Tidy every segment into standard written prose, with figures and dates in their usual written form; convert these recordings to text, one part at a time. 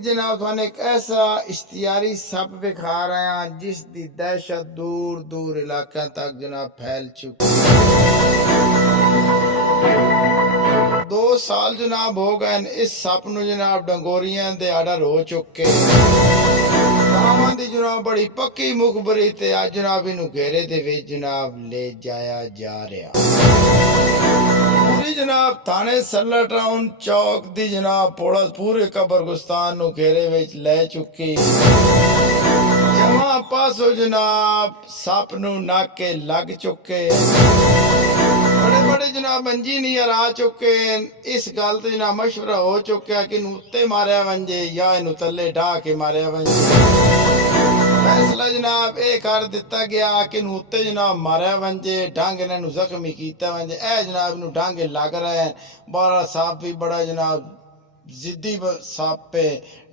जनाब थाने एक ऐसा इश्तियारी सप विखा रहे हैं जिसकी दहशत दूर दूर इलाकों तक जनाब फैल चुकी है। 2 साल जनाब हो गए इस सप नूं जनाब डंगोरियां दे आर्डर हो चुके गावां दी जनाब बड़ी पक्की मुखबरी ते अज जनाब इनू घेरे दे विच जनाब ले जाया जा रहा। पूरी जनाब थाने सल्ला टाउन चौक दी जनाब पुलिस पूरे कब्रगुस्तान नू घेरे विच ले चुकी जमा पासो जनाब सप नू नाके लग चुके बड़े बड़े जनाब इंजीनियर आ चुके इस गल ते जनाब मशवरा हो चुका कि इनू उत्ते मारिया वंजे या इनू थल्ले ढा के मारिया वंजे। फैसला जनाब ये कर दिता गया कि उत्ते जनाब मारिया वंजे ढंग इन्हों जख्मी किया वंजे। ए जनाब इनू ढंग लग रहा है बारा साहब भी बड़ा जनाब जिद्दी सप पे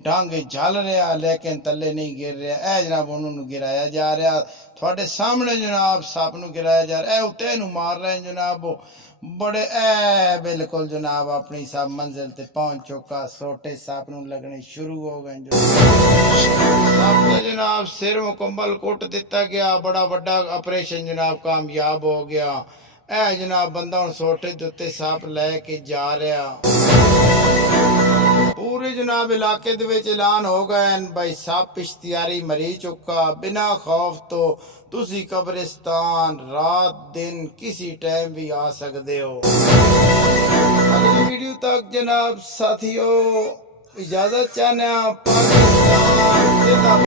ढंग झल रहा लेकिन तले नहीं गिर रहा। ए जनाब उन्होंने गिराया जा रहा थोड़े सामने जनाब सप नू गिराया जा रहा है उत्ते नू मार रहे हैं जनाब बड़े ए बिल्कुल जनाब अपनी सब मंजिल ते पहुंच चुका सोटे सप नू लगने शुरू हो गए जनाब सिर मुकम्मल कुट दिता गया बड़ा बड़ा ऑपरेशन जनाब कामयाब हो गया। ए जनाब बंदा हुण सोटे दे उत्ते सप लेके जा रहा पूरे जनाब इलाके दे विच ऐलान हो गए भाई सप इश्तियारी मरी चुका बिना खौफ तो तुसी कब्रिस्तान रात दिन किसी टाइम भी आ सकते हो। अगली वीडियो तक जनाब साथियों इजाजत चाहना पाकिस्तान